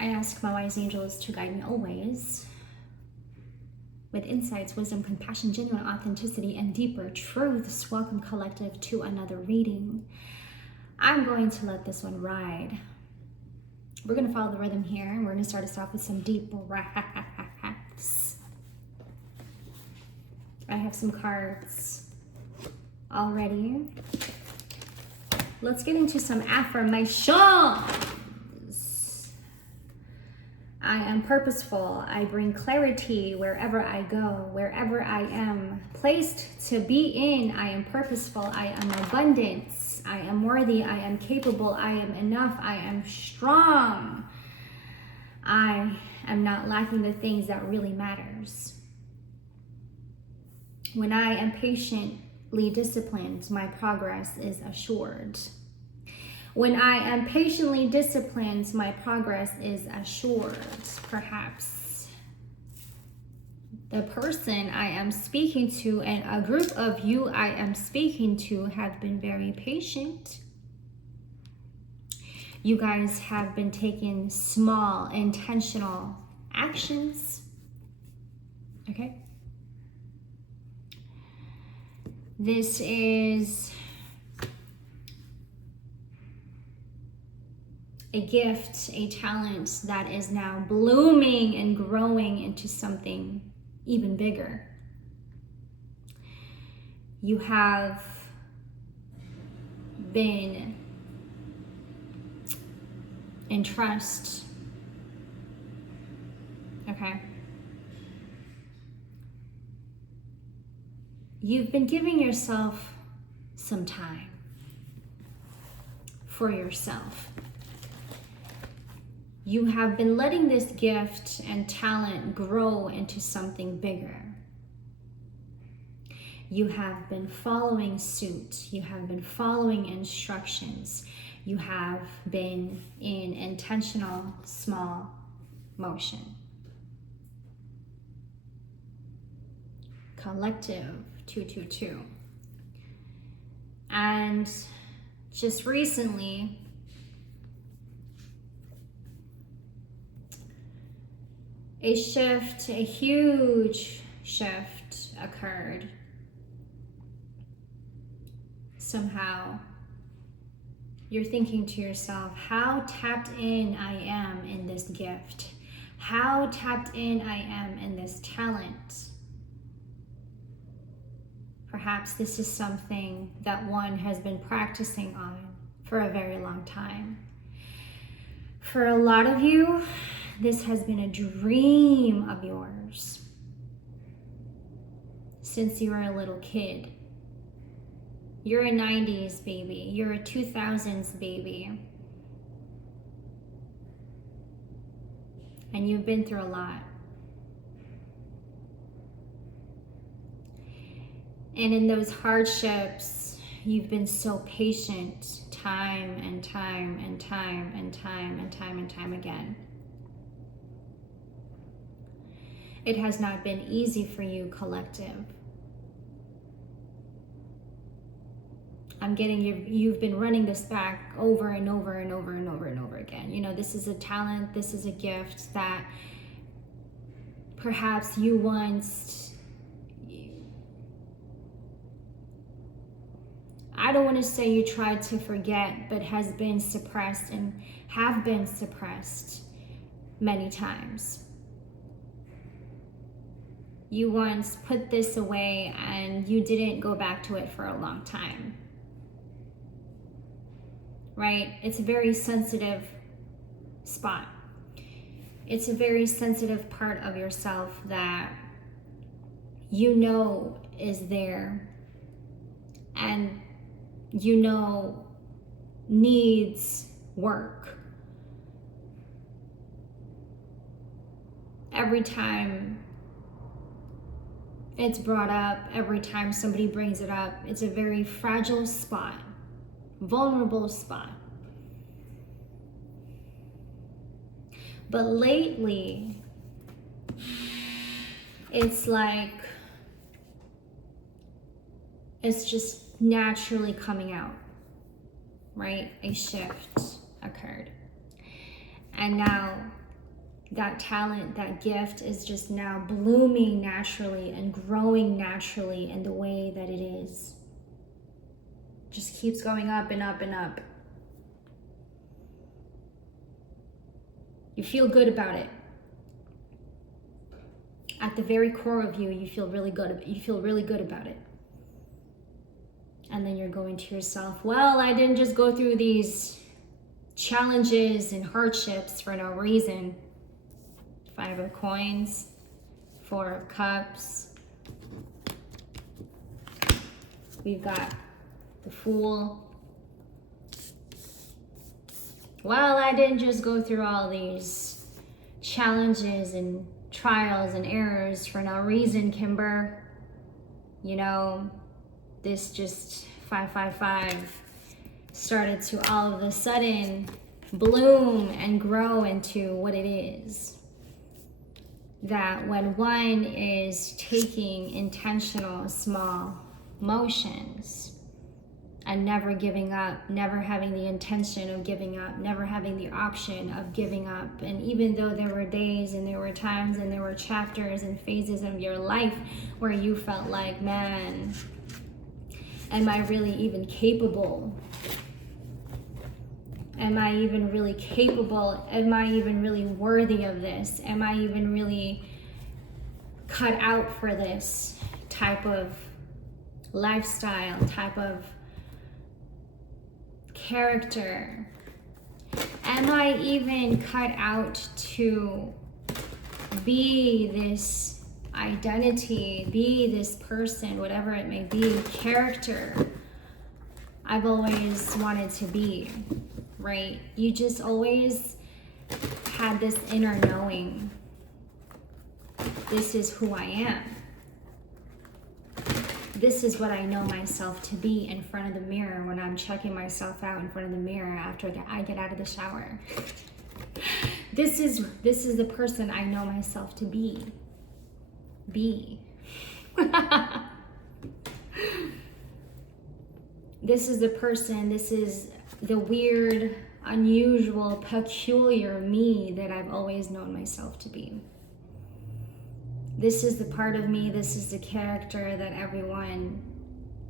I ask my wise angels to guide me always with insights, wisdom, compassion, genuine authenticity, and deeper truths. Welcome, collective, to another reading. I'm going to let this one ride. We're going to follow the rhythm here, and we're going to start us off with some deep breaths. I have some cards already. Let's get into some affirmations. I am purposeful. I bring clarity wherever I go, wherever I am placed to be in. I am purposeful. I am abundance. I am worthy. I am capable. I am enough. I am strong. I am not lacking the things that really matters. When I am patiently disciplined, my progress is assured. When I am patiently disciplined, my progress is assured. Perhaps the person I am speaking to and a group of you I am speaking to have been very patient. You guys have been taking small, intentional actions. Okay? This is a gift, a talent that is now blooming and growing into something even bigger. You have been in trust, okay? You've been giving yourself some time for yourself. You have been letting this gift and talent grow into something bigger. You have been following suit. You have been following instructions. You have been in intentional small motion. Collective 222. And just recently, a huge shift occurred. Somehow, you're thinking to yourself, how tapped in I am in this gift. How tapped in I am in this talent. Perhaps this is something that one has been practicing on for a very long time. For a lot of you, this has been a dream of yours since you were a little kid. You're a 90s baby. You're a 2000s baby. And you've been through a lot. And in those hardships, you've been so patient time and time and time and time and time and time again. It has not been easy for you, collective. I'm getting you've been running this back over and over and over and over and over again. You know, this is a talent, this is a gift that perhaps you once, I don't want to say you tried to forget, but has been suppressed and have been suppressed many times. You once put this away and you didn't go back to it for a long time. Right? It's a very sensitive spot. It's a very sensitive part of yourself that you know is there and you know needs work. Every time it's brought up, every time somebody brings it up, it's a very fragile spot, vulnerable spot. But lately, it's like it's just naturally coming out, right? A shift occurred. And now that talent, that gift is just now blooming naturally and growing naturally in the way that it is. Just keeps going up and up and up. You feel good about it. At the very core of you, you feel really good. You feel really good about it. And then you're going to yourself, well, I didn't just go through these challenges and hardships for no reason. 5 of coins, 4 of cups. We've got the Fool. Well, I didn't just go through all these challenges and trials and errors for no reason, Kimber. You know, this just 555 started to all of a sudden bloom and grow into what it is. That when one is taking intentional small motions and never giving up, never having the intention of giving up, never having the option of giving up. And even though there were days and there were times and there were chapters and phases of your life where you felt like, man, am I really even capable? Am I even really capable? Am I even really worthy of this? Am I even really cut out for this type of lifestyle, type of character? Am I even cut out to be this identity, be this person, whatever it may be, character I've always wanted to be, right? You just always had this inner knowing. This is who I am. This is what I know myself to be in front of the mirror when I'm checking myself out in front of the mirror after I get out of the shower. This is the person I know myself to be. This is the person, this is the weird, unusual, peculiar me that I've always known myself to be. This is the part of me, this is the character that everyone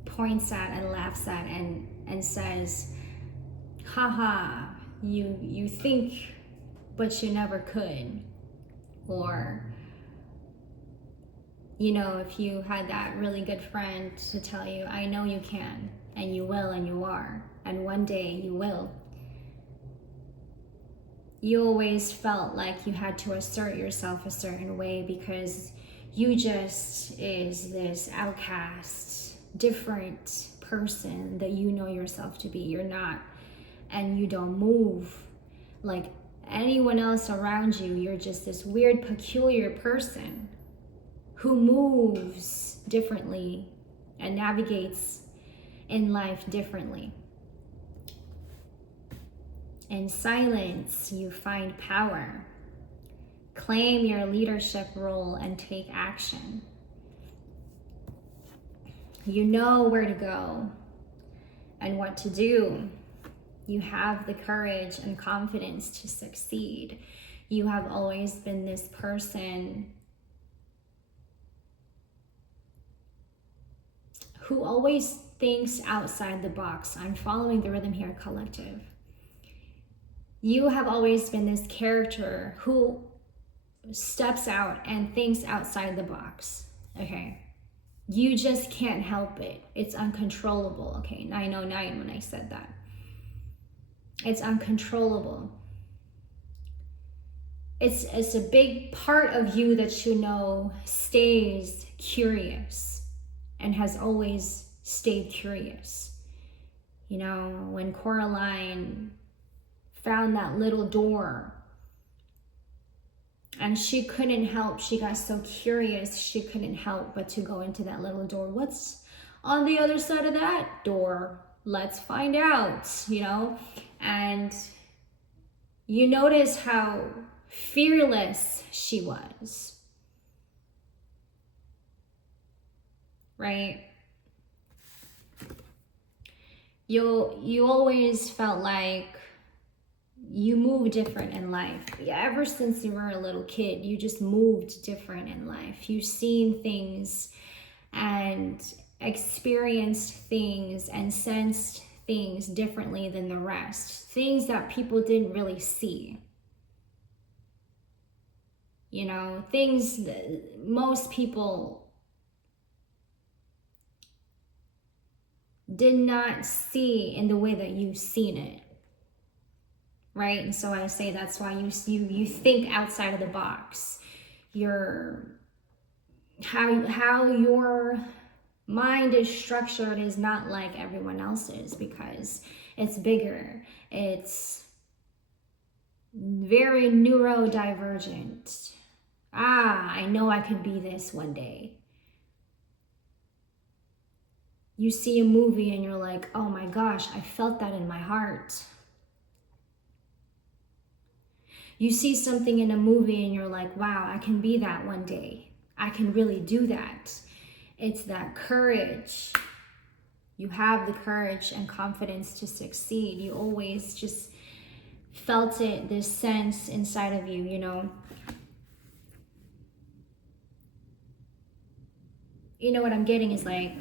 points at and laughs at and says, haha, you think, but you never could. Or, you know, if you had that really good friend to tell you, I know you can, and you will, and you are, and one day you will. You always felt like you had to assert yourself a certain way because you just is this outcast, different person that you know yourself to be. You're not, and you don't move like anyone else around you. You're just this weird, peculiar person who moves differently and navigates in life differently. In silence, you find power. Claim your leadership role and take action. You know where to go and what to do. You have the courage and confidence to succeed. You have always been this person who always thinks outside the box. I'm following the rhythm here, collective. You have always been this character who steps out and thinks outside the box, okay? You just can't help it. It's uncontrollable, okay? 909 when I said that. It's uncontrollable. It's a big part of you that you know stays curious and has always stayed curious. You know, when Coraline found that little door and she couldn't help, she got so curious, she couldn't help but to go into that little door. What's on the other side of that door? Let's find out, you know? And you notice how fearless she was, right? You always felt like you move different in life. Yeah, ever since you were a little kid, you just moved different in life. You've seen things and experienced things and sensed things differently than the rest. Things that people didn't really see. You know, things that most people did not see in the way that you've seen it. Right? And so I say that's why you think outside of the box. How your mind is structured is not like everyone else's, because it's bigger. It's very neurodivergent. I know I could be this one day. You see a movie and you're like, oh my gosh, I felt that in my heart. You see something in a movie and you're like, wow, I can be that one day. I can really do that. It's that courage. You have the courage and confidence to succeed. You always just felt it, this sense inside of you, you know. You know what I'm getting is like,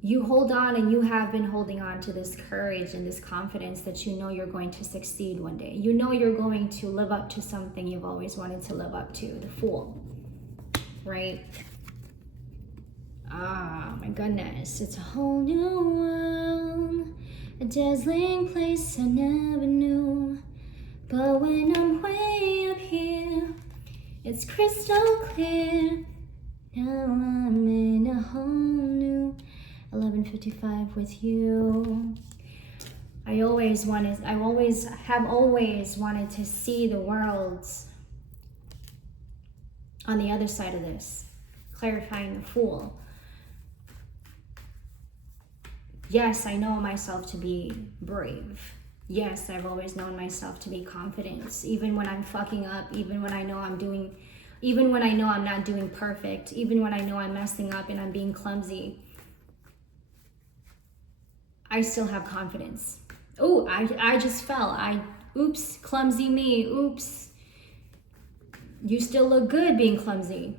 you hold on, and you have been holding on to this courage and this confidence that you know you're going to succeed one day. You know you're going to live up to something you've always wanted to live up to, the Fool, right? My goodness, it's a whole new world, a dazzling place I never knew. But when I'm way up here, it's crystal clear. Now I'm in a whole new 11:55 with you. I have always wanted to see the world on the other side of this, clarifying the Fool. Yes, I know myself to be brave. Yes, I've always known myself to be confident, even when I'm fucking up, even when I know I'm not doing perfect, even when I know I'm messing up and I'm being clumsy. I still have confidence. Oh, I just fell. Oops, clumsy me. Oops. You still look good being clumsy.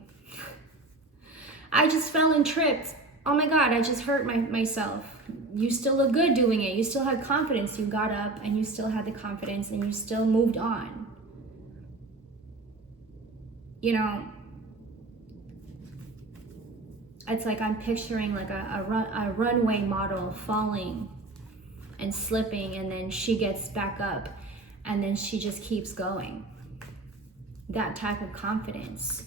I just fell and tripped. Oh my God, I just hurt myself. You still look good doing it. You still had confidence. You got up and you still had the confidence and you still moved on. You know, it's like I'm picturing like a runway model falling and slipping, and then she gets back up and then she just keeps going. That type of confidence.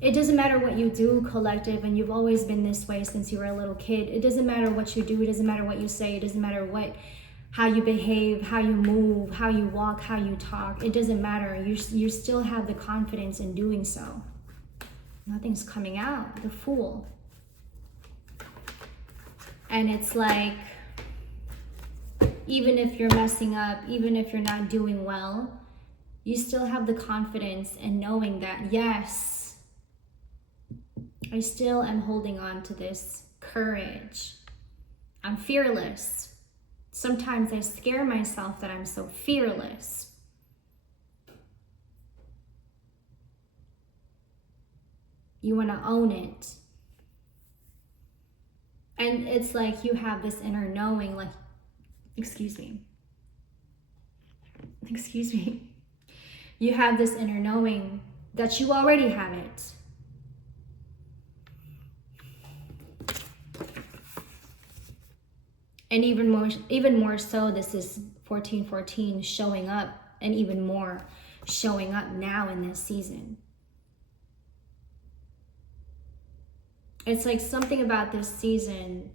It doesn't matter what you do, collective, and you've always been this way since you were a little kid. It doesn't matter what you do. It doesn't matter what you say. It doesn't matter how you behave, how you move, how you walk, how you talk. It doesn't matter. You still have the confidence in doing so. Nothing's coming out. The Fool. And it's like, even if you're messing up, even if you're not doing well, you still have the confidence in knowing that, yes, I still am holding on to this courage. I'm fearless. Sometimes I scare myself that I'm so fearless. You want to own it. And it's like you have this inner knowing, like, excuse me. You have this inner knowing that you already have it. And even more so, this is 1414 showing up, and even more showing up now in this season. It's like something about this season,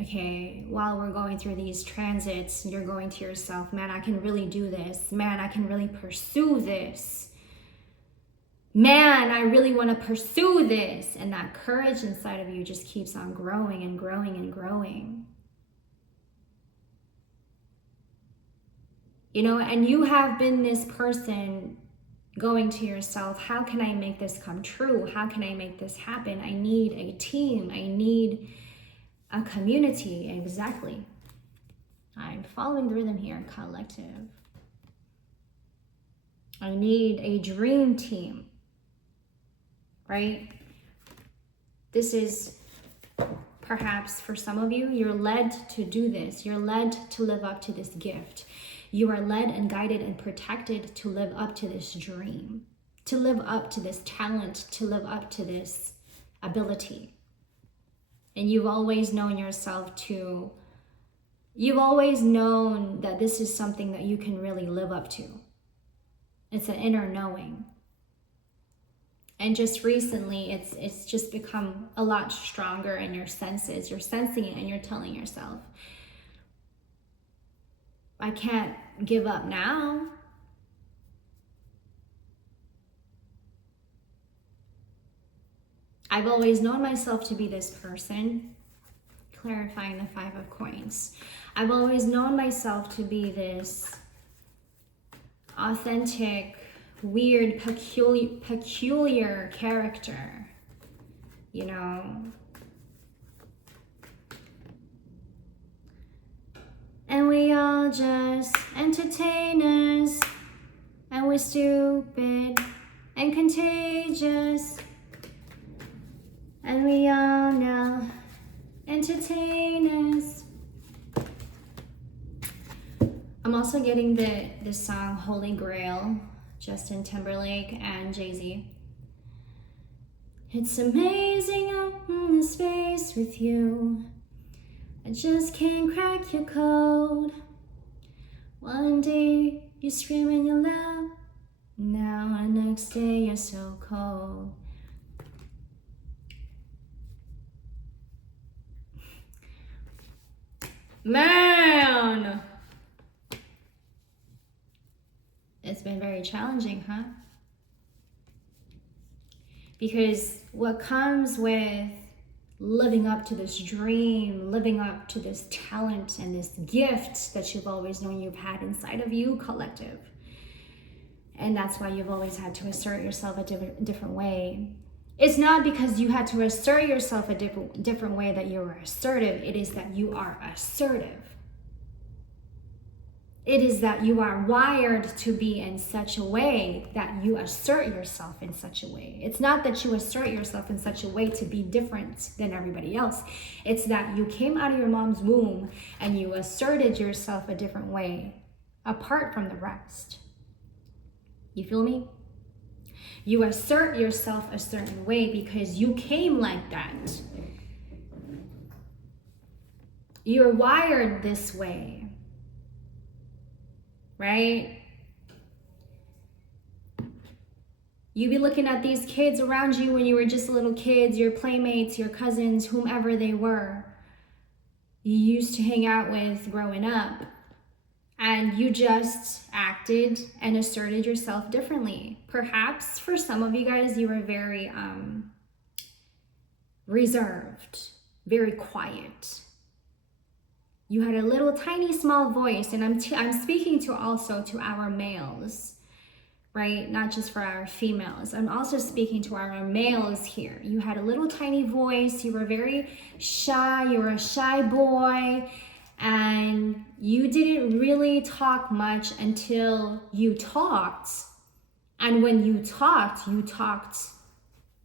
okay, while we're going through these transits, you're going to yourself, man, I can really do this. Man, I can really pursue this. Man, I really want to pursue this. And that courage inside of you just keeps on growing and growing and growing. You know, and you have been this person going to yourself, how can I make this come true? How can I make this happen? I need a team. I need a community. Exactly. I'm following the rhythm here, collective. I need a dream team, right? This is perhaps for some of you, you're led to do this. You're led to live up to this gift. You are led and guided and protected to live up to this dream, to live up to this talent, to live up to this ability. And you've always known yourself to, you've always known that this is something that you can really live up to. It's an inner knowing. And just recently, it's just become a lot stronger in your senses. You're sensing it and you're telling yourself, I can't give up now. I've always known myself to be this person, clarifying the 5 of coins. I've always known myself to be this authentic, weird, peculiar character, you know. And we all just entertainers, and we're stupid and contagious, and we all know entertainers. I'm also getting the song Holy Grail, Justin Timberlake and Jay-Z. It's amazing I'm in the space with you. I just can't crack your code. One day you scream and you laugh. Now the next day you're so cold. Man! It's been very challenging, huh? Because what comes with living up to this dream, living up to this talent and this gift that you've always known you've had inside of you, collective. And that's why you've always had to assert yourself a different way. It's not because you had to assert yourself a different way that you were assertive. It is that you are assertive. It is that you are wired to be in such a way that you assert yourself in such a way. It's not that you assert yourself in such a way to be different than everybody else. It's that you came out of your mom's womb and you asserted yourself a different way, apart from the rest. You feel me? You assert yourself a certain way because you came like that. You're wired this way. Right? You be looking at these kids around you when you were just little kids, your playmates, your cousins, whomever they were, you used to hang out with growing up, and you just acted and asserted yourself differently. Perhaps for some of you guys, you were very reserved, very quiet. You had a little tiny small voice, and I'm speaking to also to our males, right? Not just for our females. I'm also speaking to our males here. You had a little tiny voice. You were very shy. You were a shy boy, and you didn't really talk much until you talked. And when you talked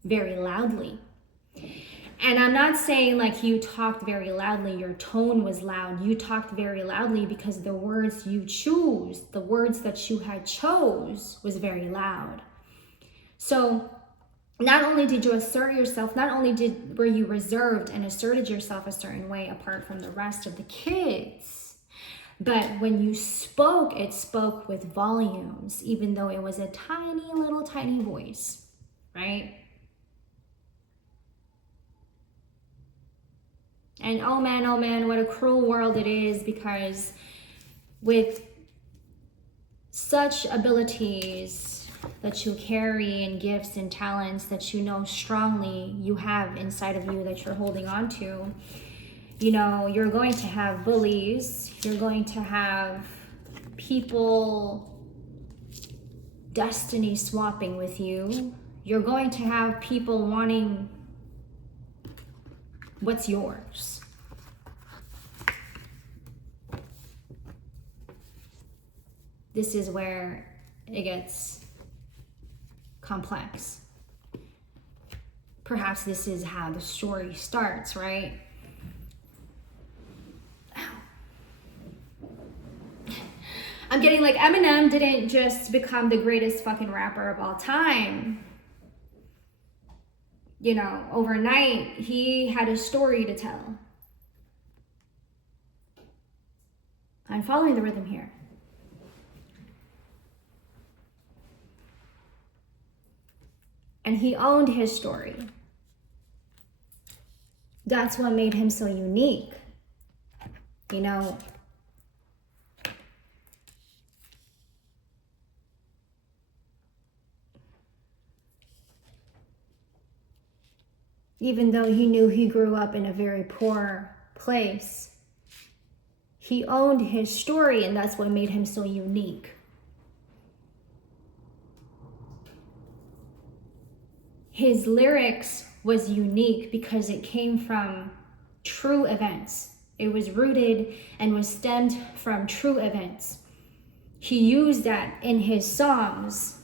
very loudly. And I'm not saying like you talked very loudly, your tone was loud. You talked very loudly because the words you choose, the words that you had chose was very loud. So not only did you assert yourself, not only were you reserved and asserted yourself a certain way apart from the rest of the kids, but when you spoke, it spoke with volumes, even though it was a tiny voice, right? And oh man, what a cruel world it is, because with such abilities that you carry and gifts and talents that you know strongly you have inside of you that you're holding on to, you know, you're going to have bullies, you're going to have people destiny swapping with you, you're going to have people wanting what's yours. This is where it gets complex. Perhaps this is how the story starts, right? I'm getting like Eminem didn't just become the greatest fucking rapper of all time. You know, overnight, he had a story to tell. I'm following the rhythm here. And he owned his story. That's what made him so unique. You know, even though he knew he grew up in a very poor place, he owned his story, and that's what made him so unique. His lyrics was unique because it came from true events. It was rooted and was stemmed from true events. He used that in his songs,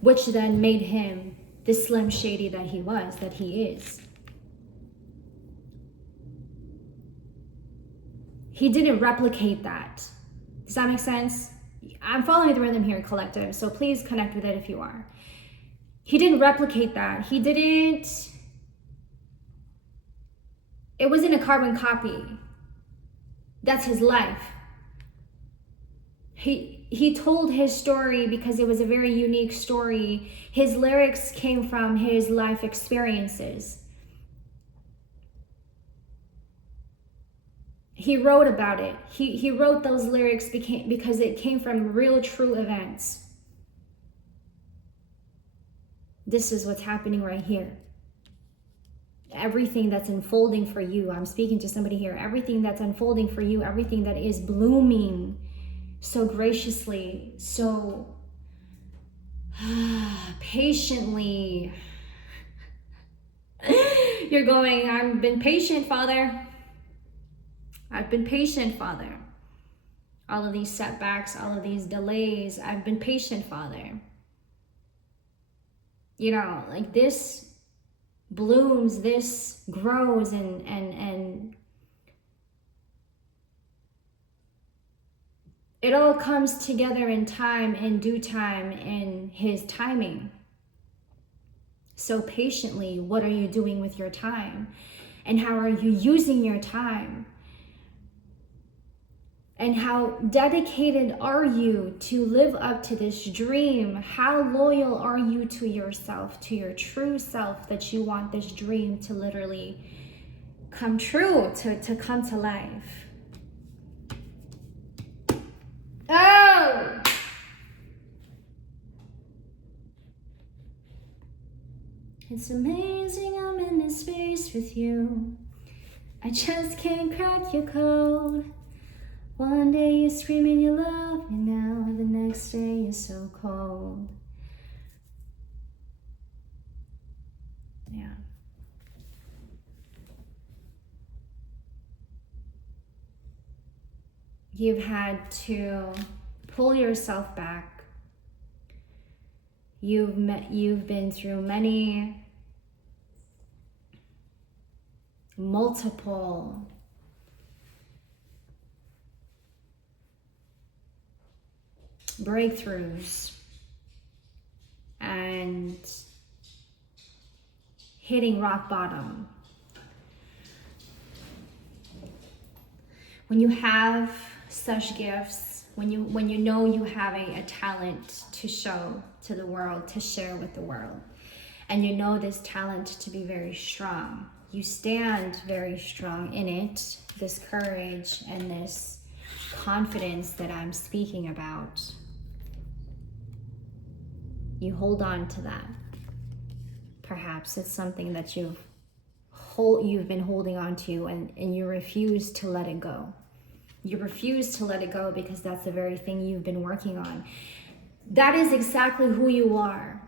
which then made him the Slim Shady that he was, that he is. He didn't replicate that. Does that make sense? I'm following the rhythm here, collective, so please connect with it if you are. He didn't replicate that. He didn't, it wasn't a carbon copy. That's his life. He told his story because it was a very unique story. His lyrics came from his life experiences. He wrote about it. He wrote those lyrics because it came from real, true events. This is what's happening right here. Everything that's unfolding for you, I'm speaking to somebody here, everything that's unfolding for you, everything that is blooming so graciously, so patiently. You're going, I've been patient, Father. I've been patient, Father. All of these setbacks, all of these delays, I've been patient, Father. You know, like this blooms, this grows, and it all comes together in time, in due time, in his timing. So patiently, what are you doing with your time? And how are you using your time? And how dedicated are you to live up to this dream? How loyal are you to yourself, to your true self, that you want this dream to literally come true, to come to life? Oh! It's amazing I'm in this space with you. I just can't crack your code. One day you're screaming you love me now, the next day you're so cold. Yeah. You've had to pull yourself back. You've been through multiple breakthroughs and hitting rock bottom. When you have such gifts, when you know you have a talent to show to the world, to share with the world, and you know this talent to be very strong, you stand very strong in it, this courage and this confidence that I'm speaking about. You hold on to that. Perhaps it's something that you've been holding on to, and you refuse to let it go. You refuse to let it go because that's the very thing you've been working on. That is exactly who you are.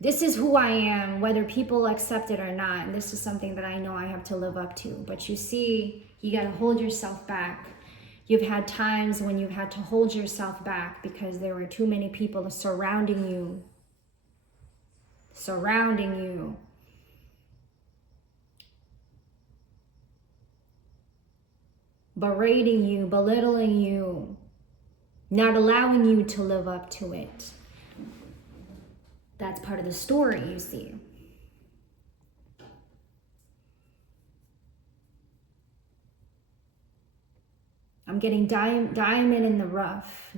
This is who I am, whether people accept it or not. And this is something that I know I have to live up to. But you see, you got to hold yourself back You've had times when you've had to hold yourself back because there were too many people surrounding you. Berating you, belittling you, not allowing you to live up to it. That's part of the story, you see. I'm getting diamond in the rough.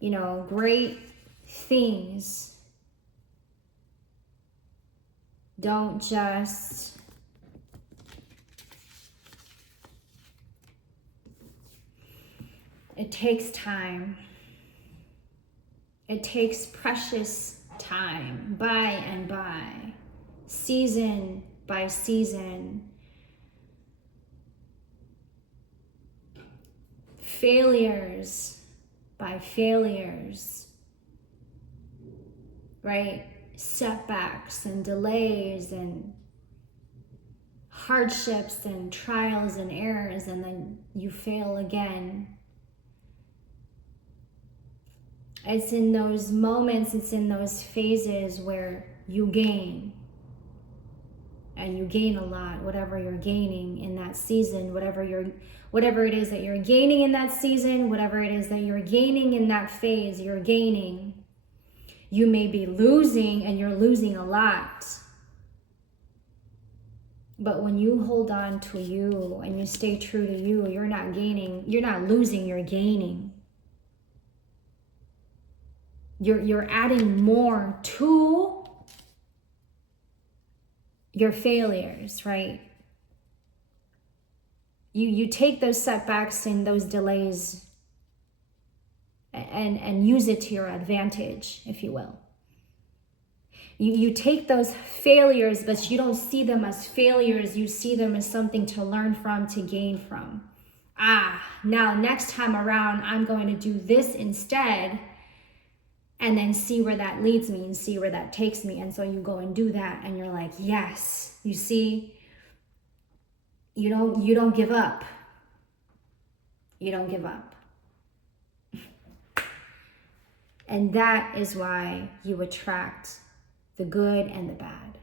You know, great things don't just it takes time. It takes precious time, by and by, season by season. Failures by failures, right? Setbacks and delays and hardships and trials and errors, and then you fail again. It's in those moments, it's in those phases where you gain. And you gain a lot, whatever you're gaining in that season, whatever it is that you're gaining in that season, whatever it is that you're gaining in that phase, you're gaining. You may be losing, and you're losing a lot. But when you hold on to you and you stay true to you, you're not gaining, you're not losing, you're gaining. You're adding more to your failures, right? You take those setbacks and those delays and use it to your advantage, if you will. You take those failures, but you don't see them as failures. You see them as something to learn from, to gain from. Now next time around, I'm going to do this instead, and then see where that leads me and see where that takes me. And so you go and do that, and you're like, yes, you see, you don't give up. You don't give up. And that is why you attract the good and the bad.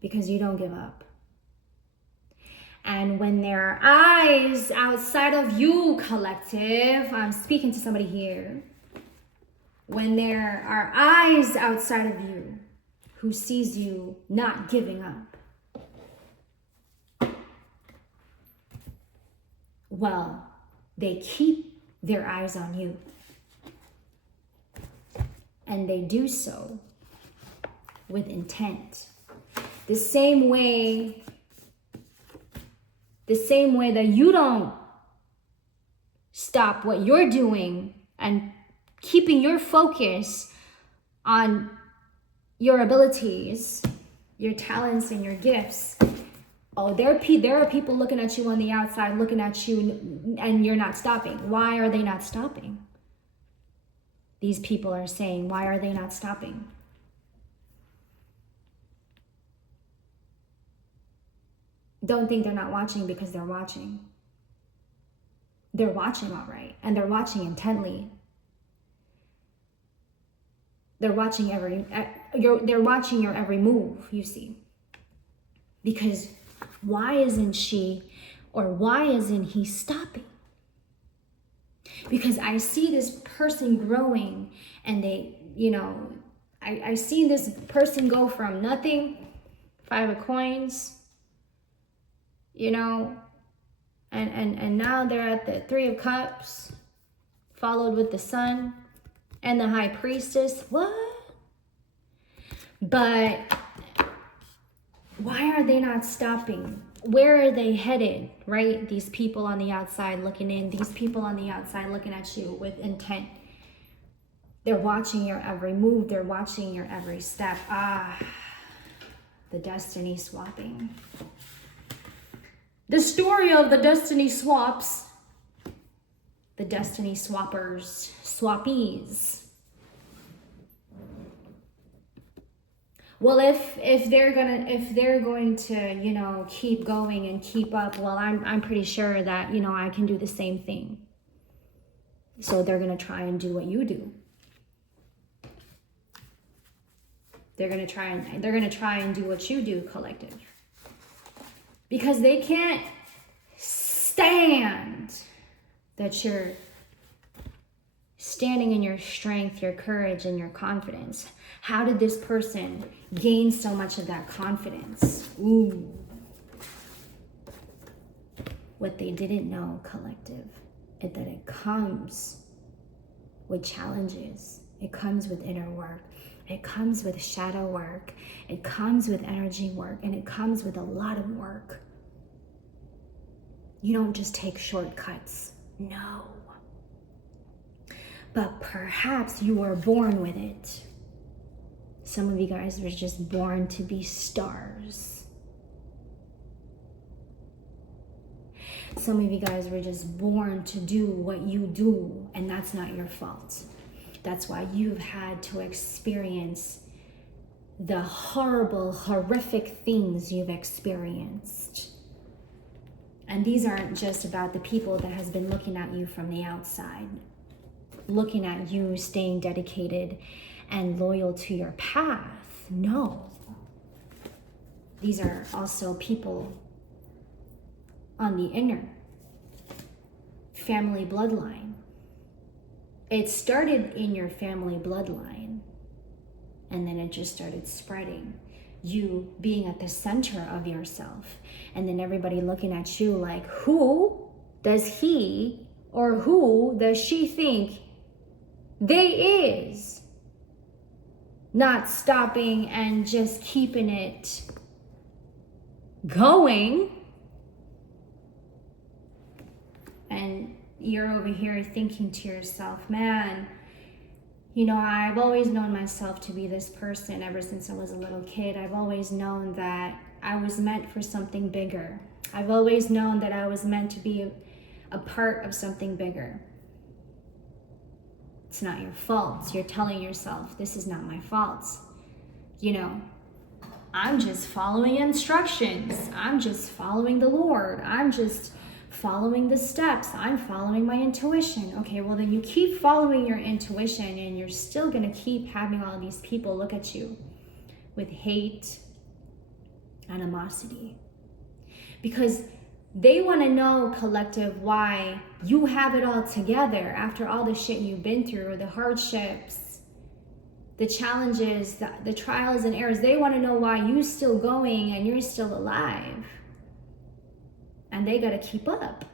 Because you don't give up. And when there are eyes outside of you, collective, I'm speaking to somebody here. When there are eyes outside of you who sees you not giving up, well, they keep their eyes on you. And they do so with intent. The same way that you don't stop what you're doing and keeping your focus on your abilities, your talents, and your gifts. Oh, there are people looking at you on the outside, looking at you, and you're not stopping. Why are they not stopping? These people are saying, why are they not stopping? Don't think they're not watching, because they're watching. They're watching all right, and they're watching intently. They're watching your every move, you see. Because why isn't she or why isn't he stopping? Because I see this person growing, and they, I see this person go from nothing, 5 of coins, and now they're at the 3 of cups, followed with the sun and the high priestess. What? But why are they not stopping? Where are they headed, right? These people on the outside looking in, these people on the outside looking at you with intent. They're watching your every move. They're watching your every step. The destiny swapping. The story of the destiny swaps. The destiny swappers, swappies. well, if they're going to, you know, keep going and keep up, well, I'm pretty sure that, you know, I can do the same thing. So they're going to try and do what you do. They're going to try and do what you do, collective. Because they can't stand that you're standing in your strength, your courage, and your confidence. How did this person gain so much of that confidence? Ooh. What they didn't know, collective, is that it comes with challenges. It comes with inner work. It comes with shadow work. It comes with energy work. And it comes with a lot of work. You don't just take shortcuts. No. But perhaps you were born with it. Some of you guys were just born to be stars. Some of you guys were just born to do what you do, and that's not your fault. That's why you've had to experience the horrible, horrific things you've experienced. And these aren't just about the people that has been looking at you from the outside, looking at you staying dedicated and loyal to your path. No. These are also people on the inner family bloodline. It started in your family bloodline, and then it just started spreading. You being at the center of yourself, and then everybody looking at you like, who does he or who does she think they is? Not stopping and just keeping it going. And you're over here thinking to yourself, man, you know, I've always known myself to be this person ever since I was a little kid. I've always known that I was meant for something bigger. I've always known that I was meant to be a part of something bigger. It's not your fault. You're telling yourself, this is not my fault. You know, I'm just following instructions. I'm just following the Lord. I'm just following the steps. I'm following my intuition. Okay, well then you keep following your intuition, and you're still gonna keep having all these people look at you with hate, animosity, because they want to know, collective, why you have it all together after all the shit you've been through, the hardships, the challenges, the trials and errors. They want to know why you're still going and you're still alive. And they got to keep up.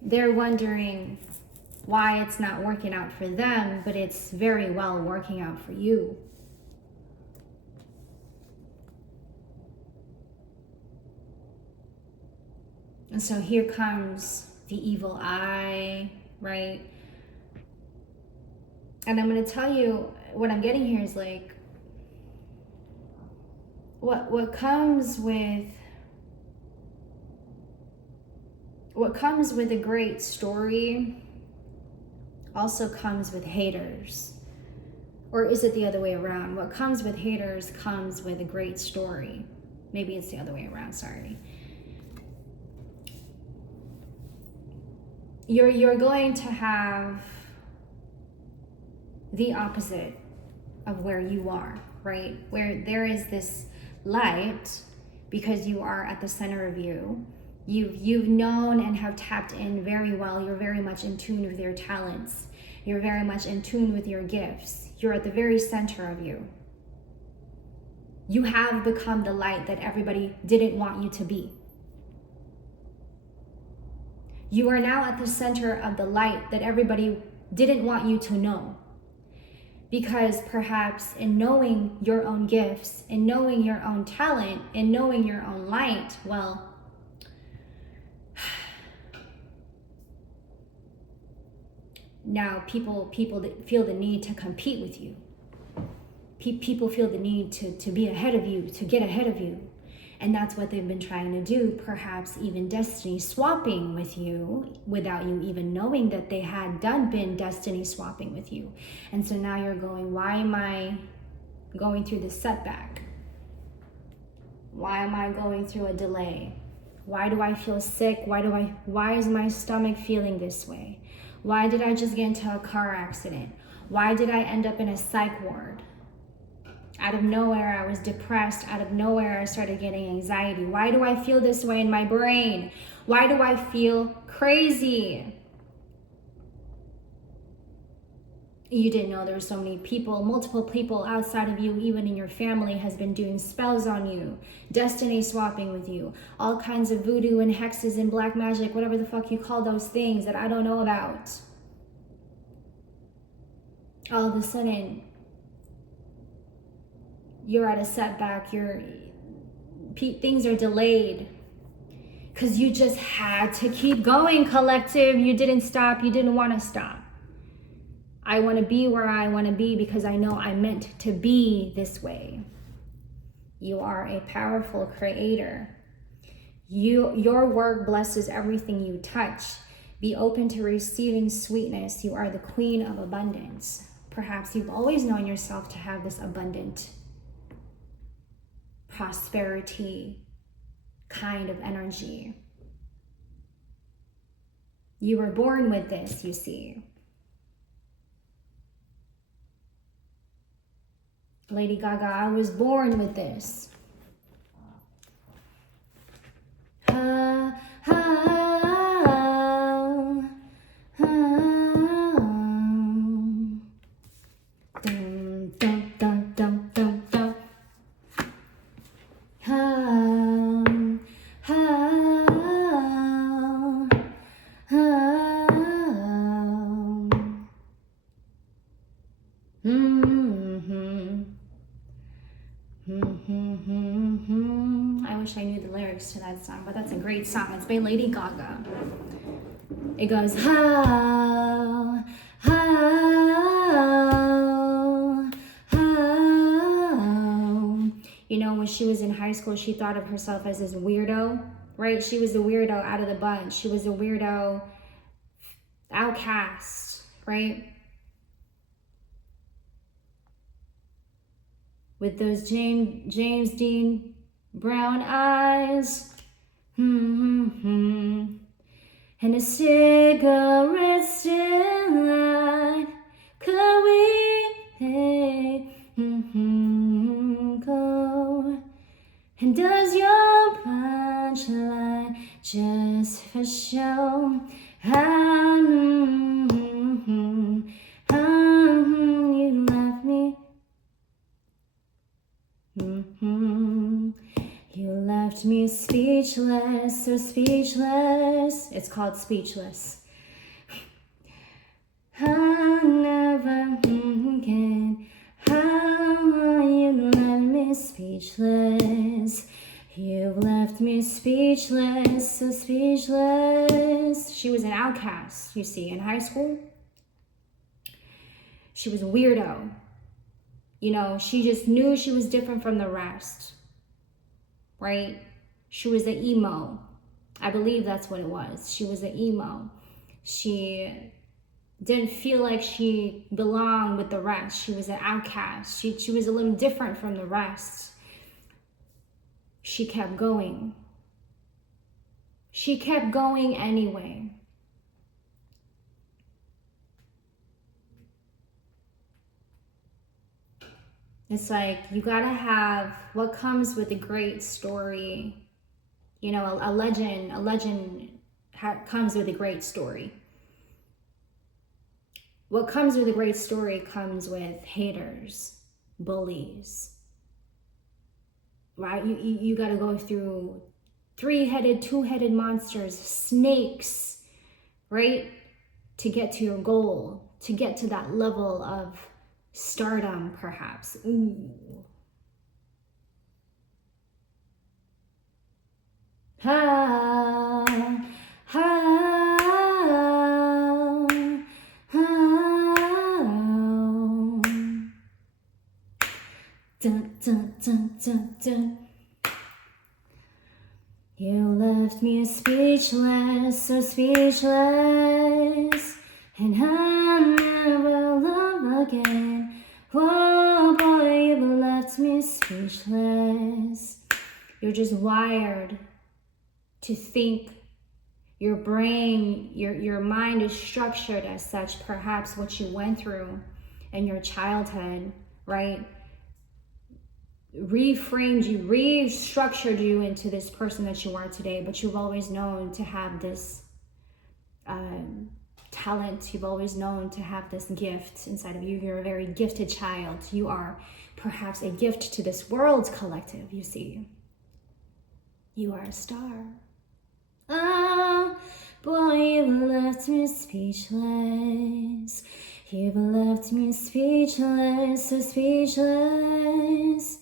They're wondering why it's not working out for them, but it's very well working out for you. And so here comes the evil eye, right? And I'm going to tell you, what I'm getting here is like, what comes with a great story also comes with haters. Or is it the other way around? What comes with haters comes with a great story. Maybe it's the other way around, sorry. You're going to have the opposite of where you are, right? Where there is this light, because you are at the center of you. You've known and have tapped in very well. You're very much in tune with your talents. You're very much in tune with your gifts. You're at the very center of you. You have become the light that everybody didn't want you to be. You are now at the center of the light that everybody didn't want you to know. Because perhaps in knowing your own gifts, in knowing your own talent, in knowing your own light, well, now people feel the need to compete with you. People feel the need to be ahead of you, to get ahead of you. And that's what they've been trying to do, perhaps even destiny swapping with you without you even knowing that they had been destiny swapping with you. And so now you're going, why am I going through this setback? Why am I going through a delay? Why do I feel sick? Why is my stomach feeling this way? Why did I just get into a car accident? Why did I end up in a psych ward? Out of nowhere, I was depressed. Out of nowhere, I started getting anxiety. Why do I feel this way in my brain? Why do I feel crazy? You didn't know there were so many people, multiple people outside of you, even in your family, has been doing spells on you, destiny swapping with you, all kinds of voodoo and hexes and black magic, whatever the fuck you call those things that I don't know about. All of a sudden, you're at a setback, things are delayed because you just had to keep going, collective. You didn't stop, you didn't want to stop. I want to be where I want to be because I know I'm meant to be this way. You are a powerful creator. Your work blesses everything you touch. Be open to receiving sweetness. You are the queen of abundance. Perhaps you've always known yourself to have this abundant prosperity kind of energy. You were born with this, you see. Lady Gaga, I was born with this. I wish I knew the lyrics to that song, but that's a great song. It's by Lady Gaga. It goes, how, how, how. You know, when she was in high school, she thought of herself as this weirdo, right? She was the weirdo out of the bunch. She was a weirdo outcast, right? With those James Dean brown eyes, and a cigarette still light. Could we go? And does your punchline just for show how you left me? You left me speechless, so speechless. It's called Speechless. I never can. How you left me speechless. You left me speechless, so speechless. She was an outcast, you see, in high school. She was a weirdo. You know, she just knew she was different from the rest, right? She was an emo. I believe that's what it was. She was an emo. She didn't feel like she belonged with the rest. She was an outcast. She was a little different from the rest. She kept going. She kept going anyway. It's like, you gotta have what comes with a great story. You know, a legend comes with a great story. What comes with a great story comes with haters, bullies, right? You gotta go through three-headed, two-headed monsters, snakes, right? To get to your goal, to get to that level of stardom, perhaps. Ooh. How, how, how. Dun, dun, dun, dun, dun. You left me speechless, so speechless, and I'll never love again. Oh boy, you left me speechless. You're just wired to think. Your brain, your mind is structured as such. Perhaps what you went through in your childhood, right, reframed you, restructured you into this person that you are today. But you've always known to have this talent. You've always known to have this gift inside of you. You're a very gifted child. You are perhaps a gift to this world collective, you see. You are a star. Oh, boy, you've left me speechless. You've left me speechless, so speechless.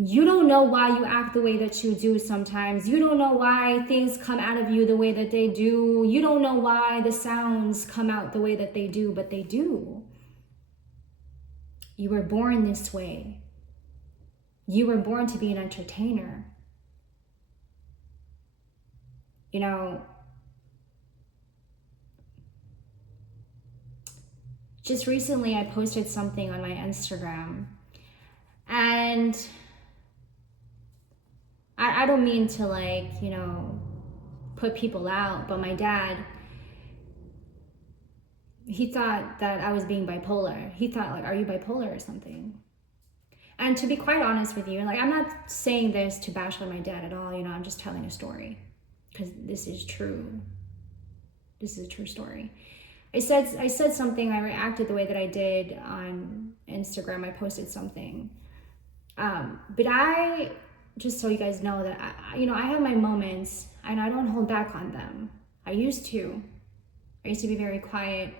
You don't know why you act the way that you do sometimes. You don't know why things come out of you the way that they do. You don't know why the sounds come out the way that they do, but they do. You were born this way. You were born to be an entertainer. You know, just recently I posted something on my Instagram, and I don't mean to, like, you know, put people out, but my dad, he thought that I was being bipolar. He thought, like, are you bipolar or something? And to be quite honest with you, like, I'm not saying this to bash on my dad at all, you know, I'm just telling a story. Because this is true. This is a true story. I said something, I reacted the way that I did on Instagram. I posted something. But I, just so you guys know that, I have my moments and I don't hold back on them. I used to be very quiet.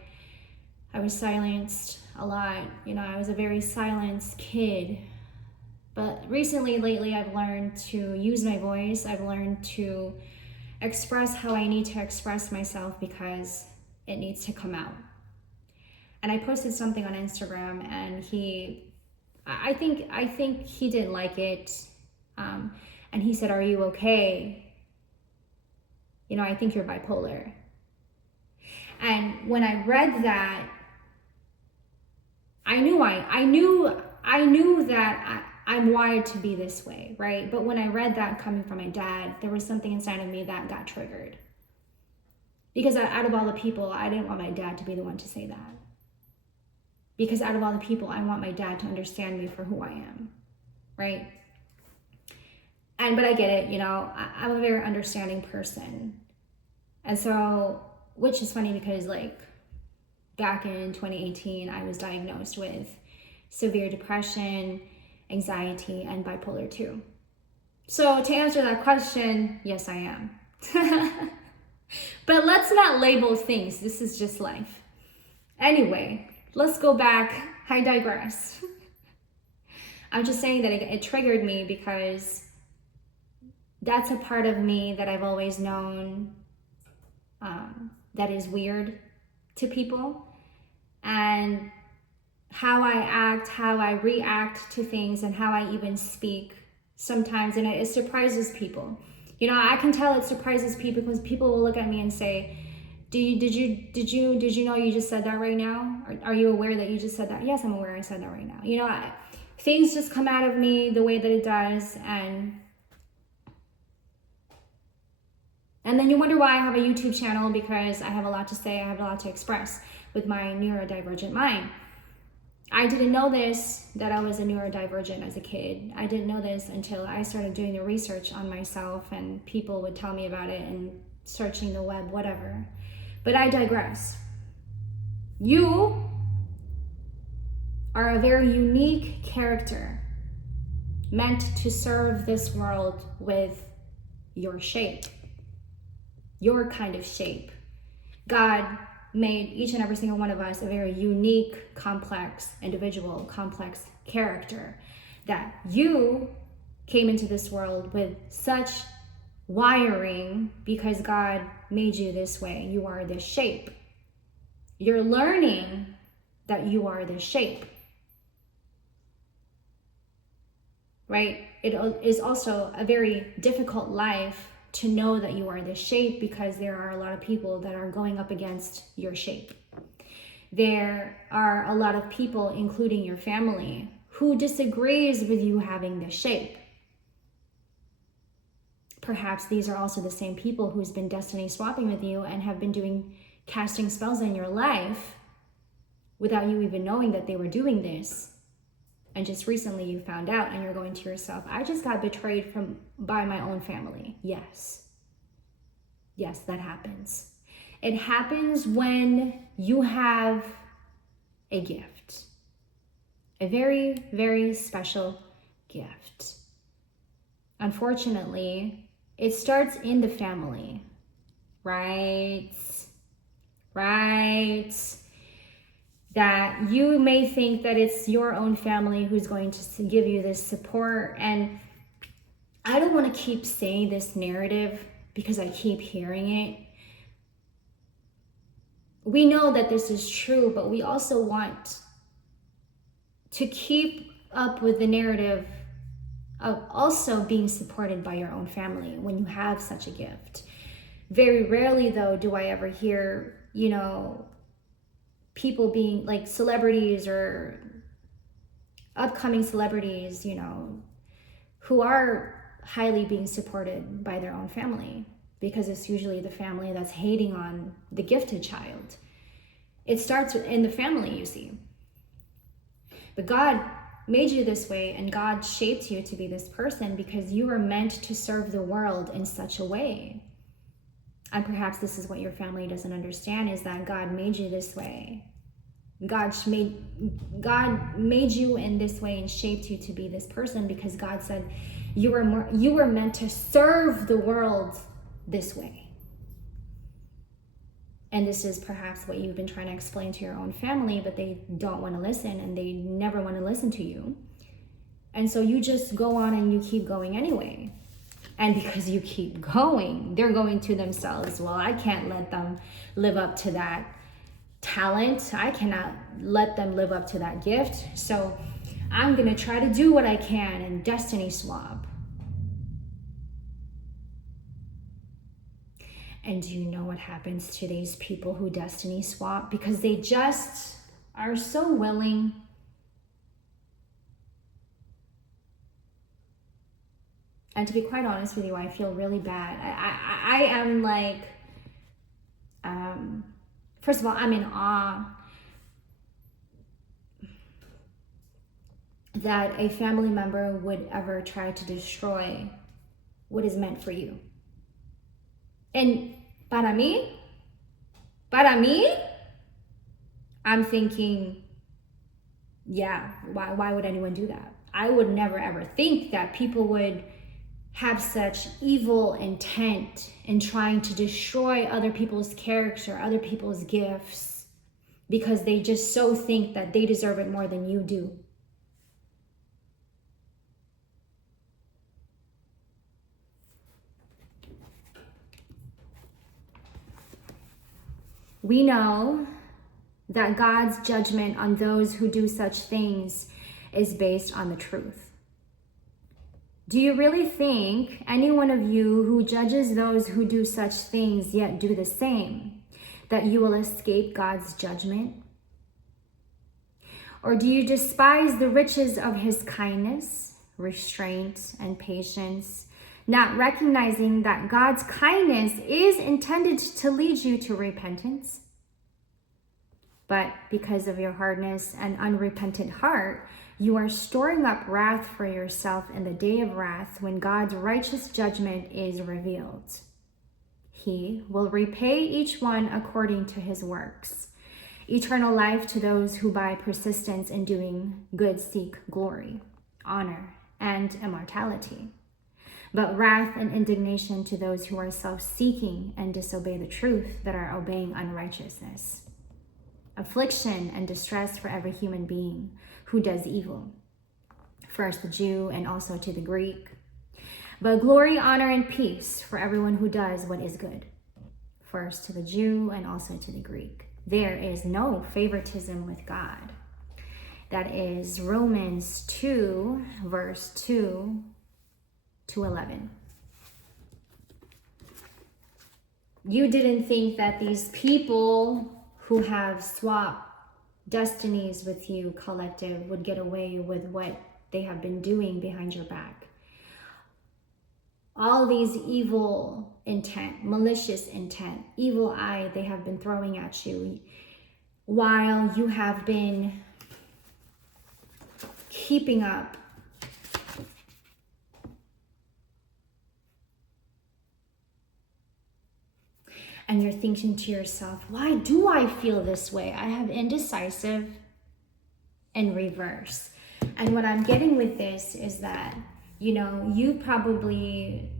I was silenced a lot. I was a very silenced kid. But lately, I've learned to use my voice. I've learned to express how I need to express myself because it needs to come out. And I posted something on Instagram, and I think he didn't like it. And he said, "Are you okay? I think you're bipolar." And when I read that, I knew that I'm wired to be this way, right? But when I read that coming from my dad, there was something inside of me that got triggered. Because out of all the people, I didn't want my dad to be the one to say that. Because out of all the people, I want my dad to understand me for who I am, right? But I get it, I'm a very understanding person. And so, which is funny because, like, back in 2018, I was diagnosed with severe depression, anxiety, and bipolar 2. So to answer that question, yes, I am. But let's not label things. This is just life. Anyway, let's go back. I digress. I'm just saying that it triggered me because that's a part of me that I've always known that is weird to people. And how I act, how I react to things, and how I even speak sometimes, and it surprises people. I can tell it surprises people because people will look at me and say, Did you know you just said that right now? Are you aware that you just said that? Yes, I'm aware I said that right now. Things just come out of me the way that it does, and then you wonder why I have a YouTube channel, because I have a lot to say, I have a lot to express with my neurodivergent mind. I didn't know this, that I was a neurodivergent as a kid. I didn't know this until I started doing the research on myself, and people would tell me about it and searching the web, whatever. But I digress. You are a very unique character meant to serve this world with your shape, your kind of shape. God made each and every single one of us a very unique, complex individual, complex character, that you came into this world with such wiring because God made you this way. You are this shape. You're learning that you are this shape, right? It is also a very difficult life to know that you are this shape, because there are a lot of people that are going up against your shape. There are a lot of people, including your family, who disagrees with you having this shape. Perhaps these are also the same people who's been destiny swapping with you and have been casting spells in your life without you even knowing that they were doing this. And just recently you found out, and you're going to yourself, I just got betrayed by my own family. Yes, that happens. It happens when you have a gift, a very, very special gift. Unfortunately, it starts in the family, right? That you may think that it's your own family who's going to give you this support. And I don't want to keep saying this narrative because I keep hearing it. We know that this is true, but we also want to keep up with the narrative of also being supported by your own family when you have such a gift. Very rarely, though, do I ever hear, people being like celebrities or upcoming celebrities, who are highly being supported by their own family, because it's usually the family that's hating on the gifted child. It starts in the family, you see. But God made you this way, and God shaped you to be this person because you were meant to serve the world in such a way. And perhaps this is what your family doesn't understand, is that God made you this way. God made you in this way and shaped you to be this person because God said you were meant to serve the world this way. And this is perhaps what you've been trying to explain to your own family, but they don't want to listen, and they never want to listen to you. And so you just go on and you keep going anyway. And because you keep going, they're going to themselves, well, I can't let them live up to that talent. I cannot let them live up to that gift. So I'm going to try to do what I can and destiny swap. And do you know what happens to these people who destiny swap? Because they just are so willing And to be quite honest with you, I feel really bad. I am like, first of all, I'm in awe that a family member would ever try to destroy what is meant for you. And para mí, I'm thinking, yeah, why would anyone do that? I would never ever think that people would have such evil intent in trying to destroy other people's character, other people's gifts, because they just so think that they deserve it more than you do. We know that God's judgment on those who do such things is based on the truth. Do you really think any one of you who judges those who do such things yet do the same, that you will escape God's judgment? Or do you despise the riches of his kindness, restraint, and patience, not recognizing that God's kindness is intended to lead you to repentance? But because of your hardness and unrepentant heart, you are storing up wrath for yourself in the day of wrath when God's righteous judgment is revealed. He will repay each one according to his works. Eternal life to those who by persistence in doing good seek glory, honor, and immortality. But wrath and indignation to those who are self-seeking and disobey the truth, that are obeying unrighteousness. Affliction and distress for every human being who does evil, first the Jew and also to the Greek. But glory, honor, and peace for everyone who does what is good, first to the Jew and also to the Greek. There is no favoritism with God. That is Romans 2, verse 2 to 11. You didn't think that these people who have swapped destinies with you, collective, would get away with what they have been doing behind your back. All these evil intent, malicious intent, evil eye they have been throwing at you while you have been keeping up and you're thinking to yourself, why do I feel this way? I have indecisive in reverse. And what I'm getting with this is that, you know, you probably,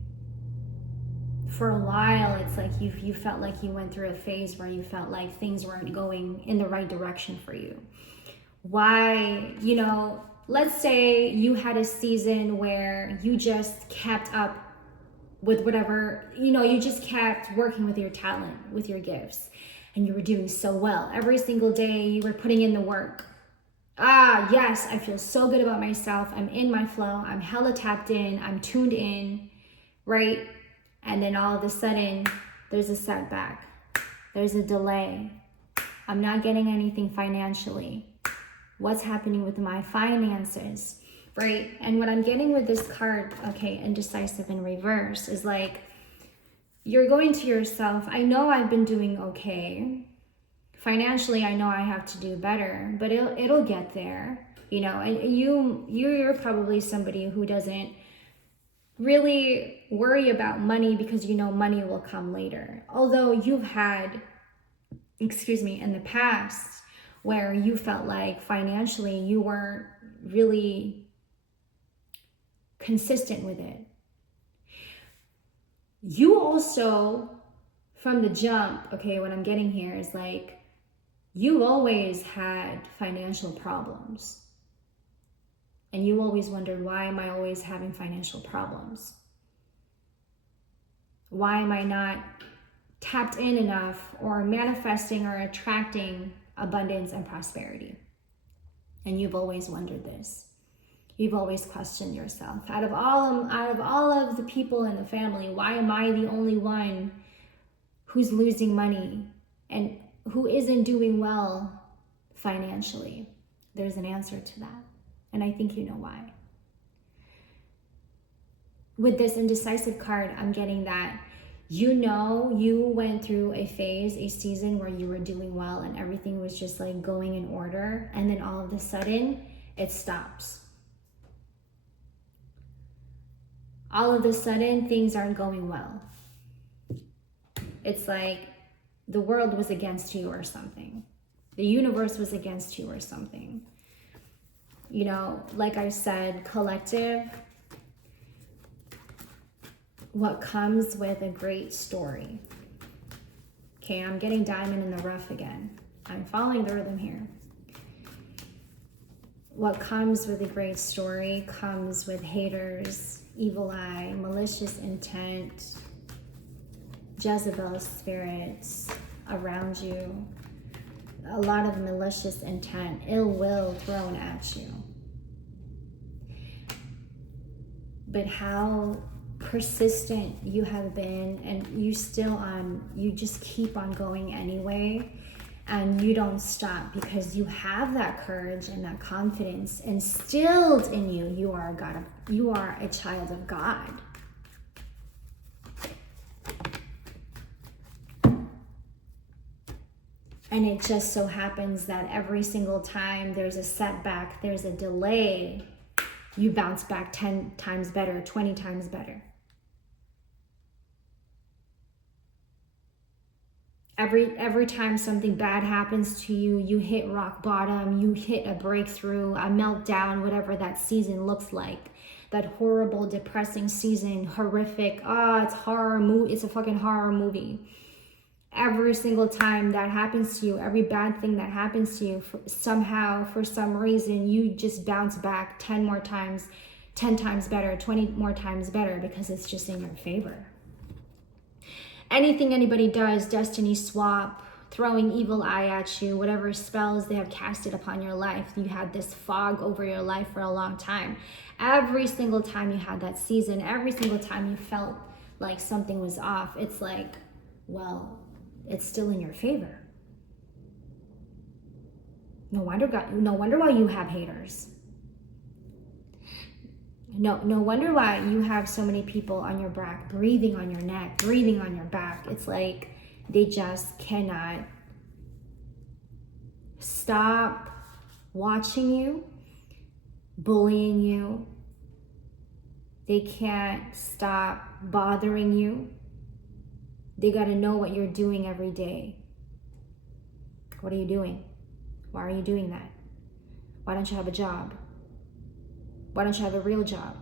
for a while, it's like you felt like you went through a phase where you felt like things weren't going in the right direction for you. Why, you know, let's say you had a season where you just kept up with whatever, you know, you just kept working with your talent, with your gifts, and you were doing so well. Every single day you were putting in the work. Ah, yes, I feel so good about myself. I'm in my flow. I'm hella tapped in. I'm tuned in, right? And then all of a sudden, there's a setback. There's a delay. I'm not getting anything financially. What's happening with my finances, right? And what I'm getting with this card, okay, indecisive in reverse, is like, you're going to yourself, I know I've been doing okay. Financially, I know I have to do better, but it'll get there, you know. And you're probably somebody who doesn't really worry about money because you know money will come later. Although you've had, in the past where you felt like financially you weren't really consistent with it. You also, from the jump, okay, what I'm getting here is like, you always had financial problems. And you always wondered, why am I always having financial problems? Why am I not tapped in enough or manifesting or attracting abundance and prosperity? And you've always wondered this. You've always questioned yourself. Out of all of the people in the family, why am I the only one who's losing money and who isn't doing well financially? There's an answer to that. And I think you know why. With this indecisive card, I'm getting that, you know, you went through a phase, a season where you were doing well and everything was just like going in order. And then all of a sudden it stops. All of a sudden things aren't going well. It's like the world was against you or something. The universe was against you or something. You know, like I said, collective, what comes with a great story. Okay, I'm getting diamond in the rough again. I'm following the rhythm here. What comes with a great story comes with haters, evil eye, malicious intent, Jezebel spirits around you, a lot of malicious intent, ill will thrown at you. But how persistent you have been, and you just keep on going anyway, and you don't stop because you have that courage and that confidence instilled in you. You are a child of God. And it just so happens that every single time there's a setback, there's a delay, you bounce back 10 times better, 20 times better. Every time something bad happens to you, you hit rock bottom, you hit a breakthrough, a meltdown, whatever that season looks like. That horrible, depressing season, horrific, it's horror movie, it's a fucking horror movie. Every single time that happens to you, every bad thing that happens to you, somehow, for some reason, you just bounce back 10 more times, 10 times better, 20 more times better, because it's just in your favor. Anything anybody does, destiny swap, throwing evil eye at you, whatever spells they have casted upon your life, you had this fog over your life for a long time. Every single time you had that season, every single time you felt like something was off, it's like well, it's still in your favor. No wonder why you have haters. No wonder why you have so many people on your back, breathing on your neck, breathing on your back. It's like they just cannot stop watching you, bullying you. They can't stop bothering you. They got to know what you're doing every day. What are you doing? Why are you doing that? Why don't you have a job? Why don't you have a real job?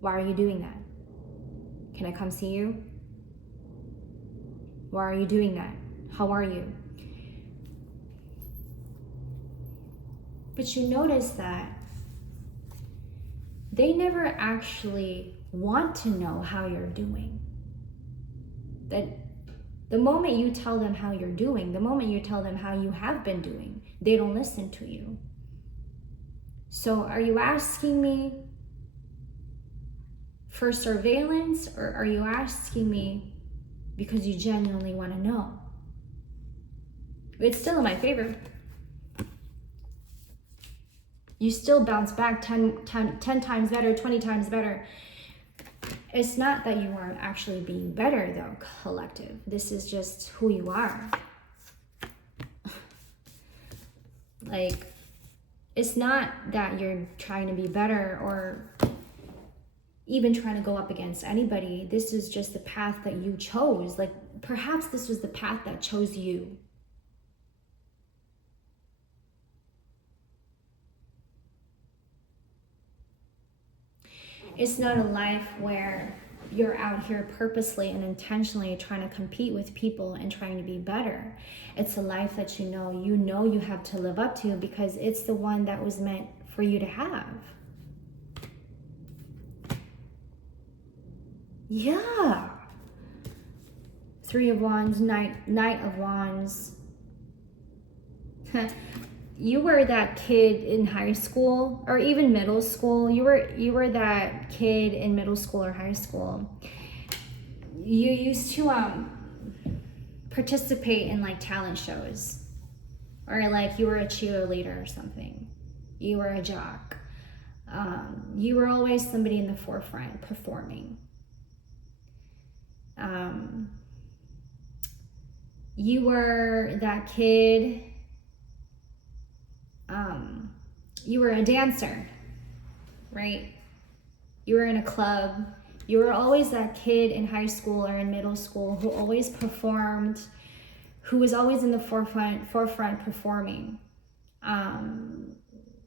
Why are you doing that? Can I come see you? Why are you doing that? How are you? But you notice that they never actually want to know how you're doing. That the moment you tell them how you're doing, the moment you tell them how you have been doing, they don't listen to you. So are you asking me for surveillance, or are you asking me because you genuinely want to know? It's still in my favor. You still bounce back 10 times better, 20 times better. It's not that you aren't actually being better though, collective. This is just who you are. Like, it's not that you're trying to be better or even trying to go up against anybody. This is just the path that you chose. Like, perhaps this was the path that chose you. It's not a life where you're out here purposely and intentionally trying to compete with people and trying to be better. It's a life that you know you have to live up to because it's the one that was meant for you to have. Yeah. Three of Wands, Knight of Wands. You were that kid in high school or even middle school. You were that kid in middle school or high school. You used to participate in like talent shows, or like you were a cheerleader or something. You were a jock. You were always somebody in the forefront performing. You were that kid. You were a dancer, right? You were in a club. You were always that kid in high school or in middle school who always performed, who was always in the forefront performing.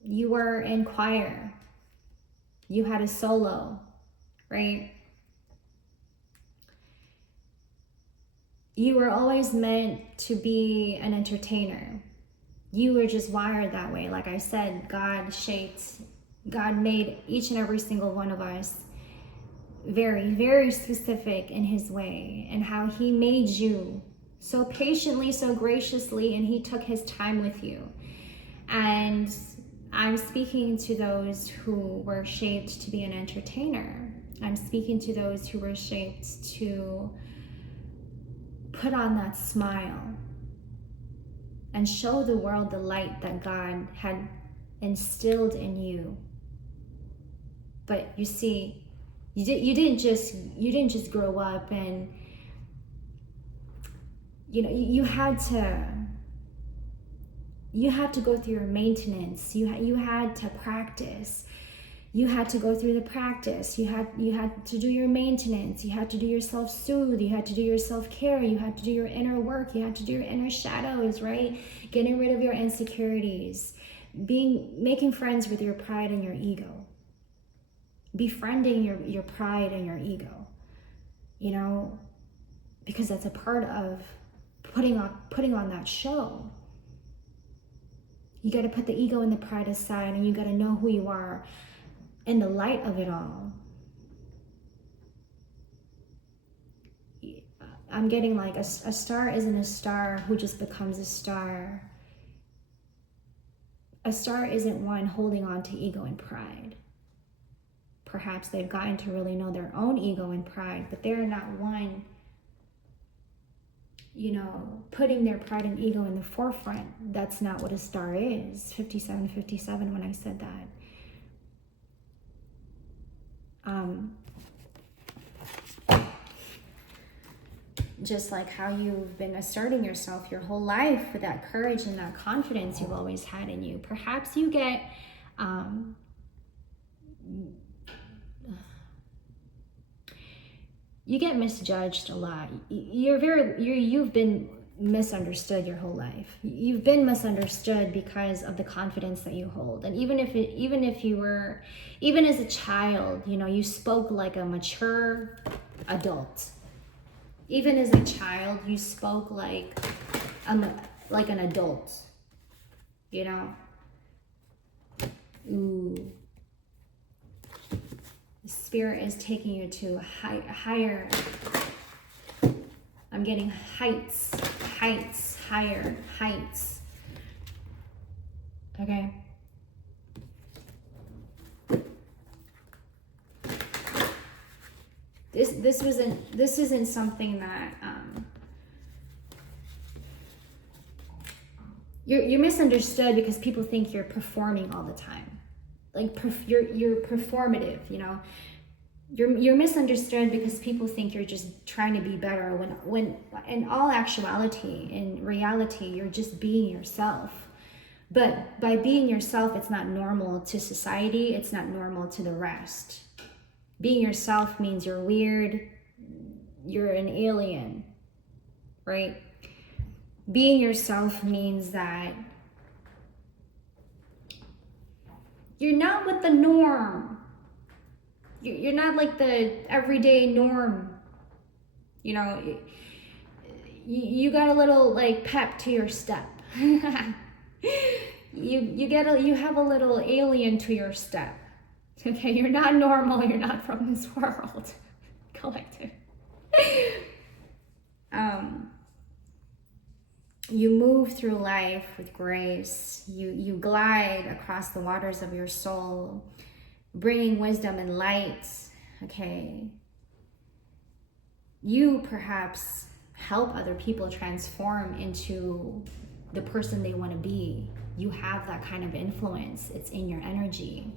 You were in choir. You had a solo, right? You were always meant to be an entertainer. You were just wired that way. Like I said, God made each and every single one of us very, very specific in his way, and how he made you so patiently, so graciously, and he took his time with you. And I'm speaking to those who were shaped to be an entertainer. I'm speaking to those who were shaped to put on that smile and show the world the light that God had instilled in you. But you see, you didn't just grow up and you had to go through your maintenance. You had to practice. You had to go through the practice. You had to do your maintenance. You had to do your self-soothe. You had to do your self-care. You had to do your inner work. You had to do your inner shadows, right? Getting rid of your insecurities. Making friends with your pride and your ego. Befriending your pride and your ego. Because that's a part of putting on that show. You got to put the ego and the pride aside, and you got to know who you are in the light of it all. I'm getting like a star isn't a star who just becomes a star. A star isn't one holding on to ego and pride. Perhaps they've gotten to really know their own ego and pride, but they're not one putting their pride and ego in the forefront. That's not what a star is. 5757 when I said that. Just like how you've been asserting yourself your whole life with that courage and that confidence you've always had in you. Perhaps you get misjudged a lot. You've been misunderstood your whole life. You've been misunderstood because of the confidence that you hold. And even as a child, you spoke like a mature adult. Even as a child, you spoke like an adult. Ooh. The spirit is taking you to higher. I'm getting heights, higher heights. Okay. This isn't something that you're misunderstood because people think you're performing all the time. Like you're performative, You're misunderstood because people think you're just trying to be better when in all actuality, in reality, you're just being yourself. But by being yourself, it's not normal to society, it's not normal to the rest. Being yourself means you're weird, you're an alien, right? Being yourself means that you're not with the norm. You're not like the everyday norm. You got a little like pep to your step. you have a little alien to your step. Okay, you're not normal, you're not from this world. Collective. You move through life with grace. You glide across the waters of your soul, bringing wisdom and light. Okay. You perhaps help other people transform into the person they want to be. You have that kind of influence. It's in your energy.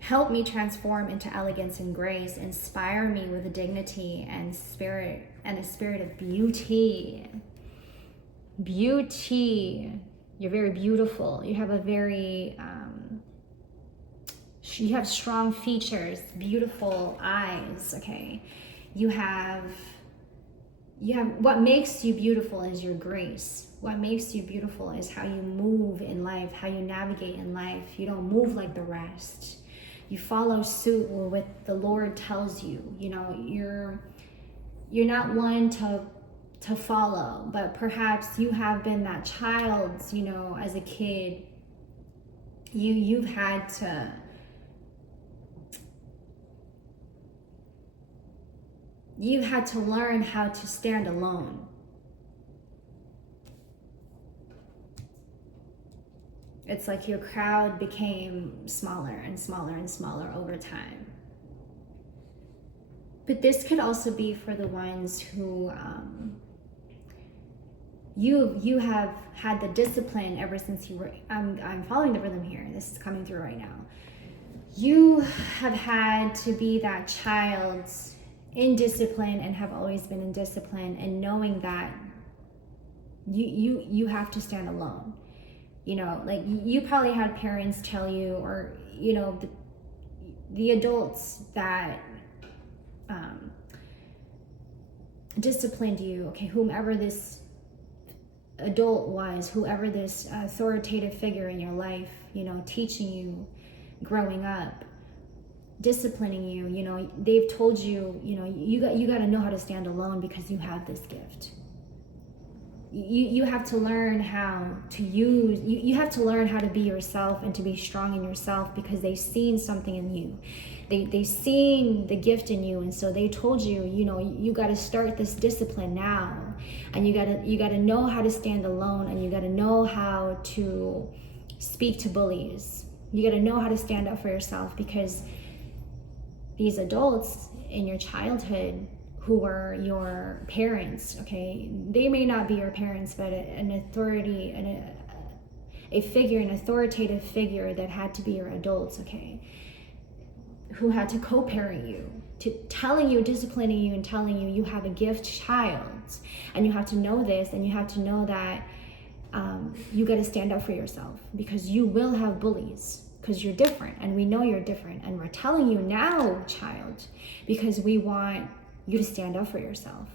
Help me transform into elegance and grace. Inspire me with a dignity and spirit, and a spirit of beauty. Beauty. You're very beautiful. You have a very you have strong features, beautiful eyes. Okay, you have what makes you beautiful is your grace. What makes you beautiful is how you move in life, how you navigate in life. You don't move like the rest. You follow suit with what the Lord tells you. You're not one to follow, but perhaps you have been that child, as a kid. You've had to learn how to stand alone. It's like your crowd became smaller and smaller and smaller over time. But this could also be for the ones who you have had the discipline ever since you were, I'm following the rhythm here, this is coming through right now. You have had to be that child in discipline and have always been in discipline, and knowing that you have to stand alone. Like you probably had parents tell you, or the adults that disciplined you, okay, whomever this adult was, whoever this authoritative figure in your life, teaching you, growing up, disciplining you, they've told you, you got to know how to stand alone because you have this gift. You have to learn how to you have to learn how to be yourself and to be strong in yourself, because they've seen something in you. They've seen the gift in you, and so they told you, you got to start this discipline now, and you got to know how to stand alone, and you got to know how to speak to bullies. You got to know how to stand up for yourself, because these adults in your childhood who are your parents, okay? They may not be your parents, but an authority and a figure, an authoritative figure that had to be your adults, okay? Who had to co-parent you, to telling you, disciplining you, and telling you you have a gift child. And you have to know this, and you have to know that you got to stand up for yourself, because you will have bullies, because you're different, and we know you're different. And we're telling you now, child, because we want you to stand up for yourself.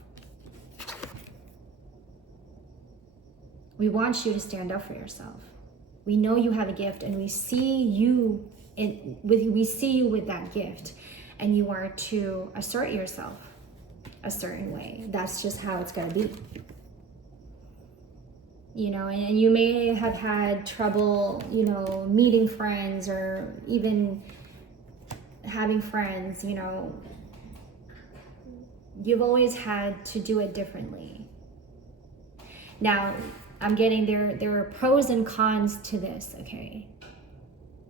We want you to stand up for yourself. We know you have a gift, and we see you with that gift, and you are to assert yourself a certain way. That's just how it's going to be. You know, and you may have had trouble, you know, meeting friends or even having friends, you know. You've always had to do it differently. Now, I'm getting there are pros and cons to this, okay?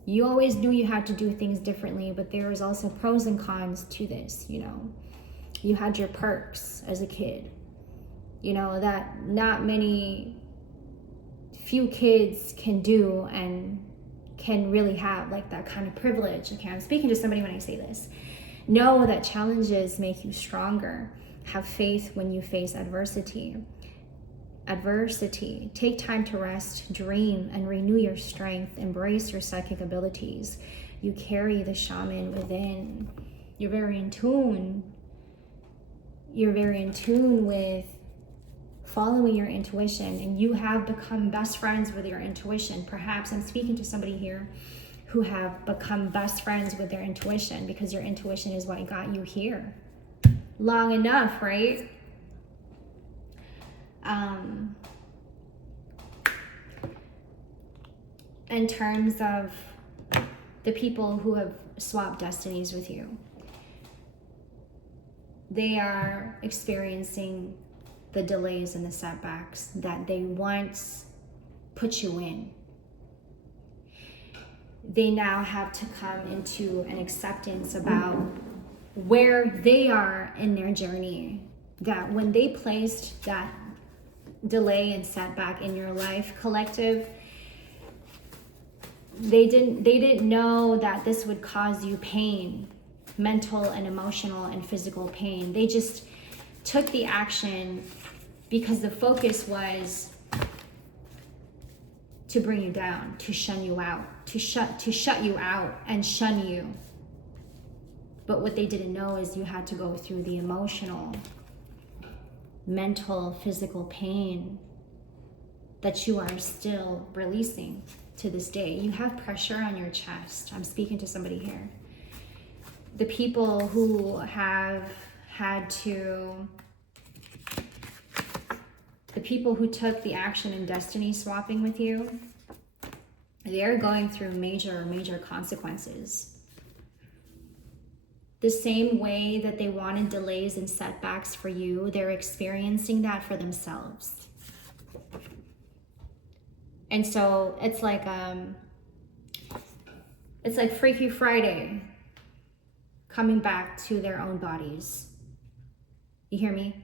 You always knew you had to do things differently, but there is also pros and cons to this, you know. You had your perks as a kid, you know, that few kids can do and can really have, like, that kind of privilege. Okay, I'm speaking to somebody when I say this. Know that challenges make you stronger. Have faith when you face adversity. Take time to rest, dream, and renew your strength. Embrace your psychic abilities. You carry the shaman within. You're very in tune. You're very in tune with following your intuition, and you have become best friends with your intuition. Perhaps I'm speaking to somebody here who have become best friends with their intuition, because your intuition is what got you here long enough, right? In terms of the people who have swapped destinies with you, they are experiencing the delays and the setbacks that they once put you in. They now have to come into an acceptance about where they are in their journey, that when they placed that delay and setback in your life, collective, they didn't know that this would cause you pain, mental and emotional and physical pain. They just took the action because the focus was to bring you down, to shun you out, to shut you out and shun you. But what they didn't know is you had to go through the emotional, mental, physical pain that you are still releasing to this day. You have pressure on your chest. I'm speaking to somebody here. The people who have had to, the people who took the action in destiny swapping with you, they're going through major consequences. The same way that they wanted delays and setbacks for you, they're experiencing that for themselves. And so it's like Freaky Friday coming back to their own bodies. You hear me?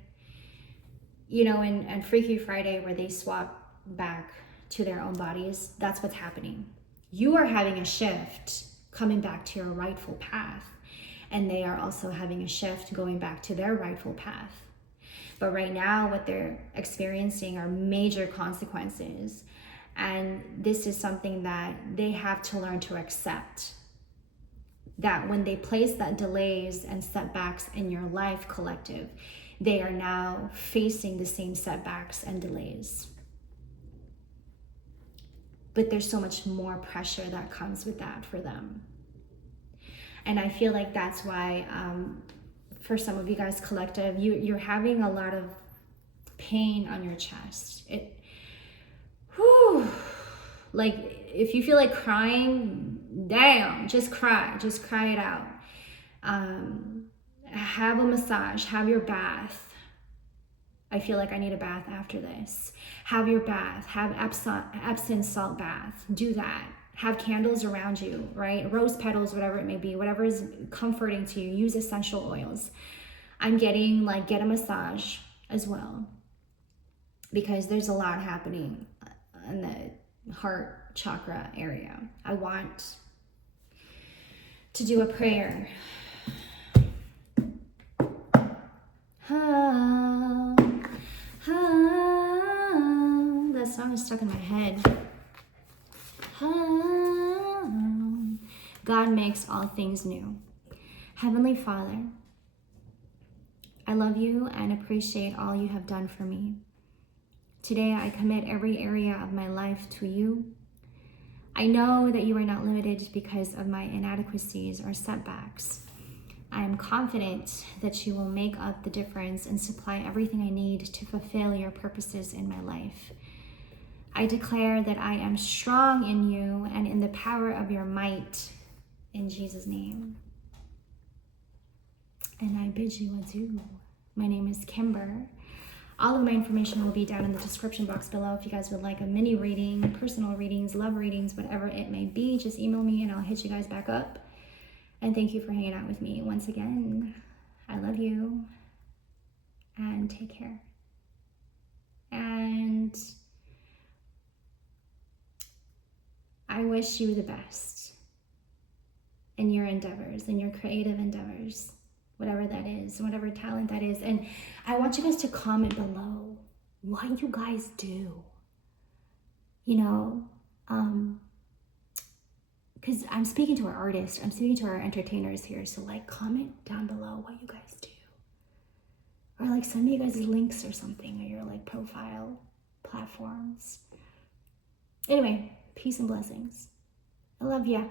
You know, and Freaky Friday, where they swap back to their own bodies, that's what's happening. You are having a shift coming back to your rightful path, and they are also having a shift going back to their rightful path. But right now, what they're experiencing are major consequences, and this is something that they have to learn to accept. That when they place that delays and setbacks in your life, collective, they are now facing the same setbacks and delays. But there's so much more pressure that comes with that for them. And I feel like that's why, for some of you guys, collective, you're having a lot of pain on your chest. Like, if you feel like crying, damn, just cry it out. Have a massage, have your bath. I feel like I need a bath after this. Have your bath, have Epsom salt bath, do that. Have candles around you, right? Rose petals, whatever it may be, whatever is comforting to you. Use essential oils. I'm getting like, get a massage as well, because there's a lot happening in the heart chakra area. I want to do a prayer. That song is stuck in my head. God makes all things new. Heavenly Father, I love you and appreciate all you have done for me. Today I commit every area of my life to you. I know that you are not limited because of my inadequacies or setbacks. I am confident that you will make up the difference and supply everything I need to fulfill your purposes in my life. I declare that I am strong in you and in the power of your might, in Jesus' name. And I bid you adieu. My name is Kimber. All of my information will be down in the description box below. If you guys would like a mini reading, personal readings, love readings, whatever it may be, just email me and I'll hit you guys back up. And thank you for hanging out with me once again. I love you and take care. And I wish you the best in your endeavors, in your creative endeavors, whatever that is, whatever talent that is. And I want you guys to comment below what you guys do. You know, because I'm speaking to our artists, I'm speaking to our entertainers here. So like, comment down below what you guys do. Or like, send me you guys links or something, or your like profile platforms. Anyway, peace and blessings. I love ya.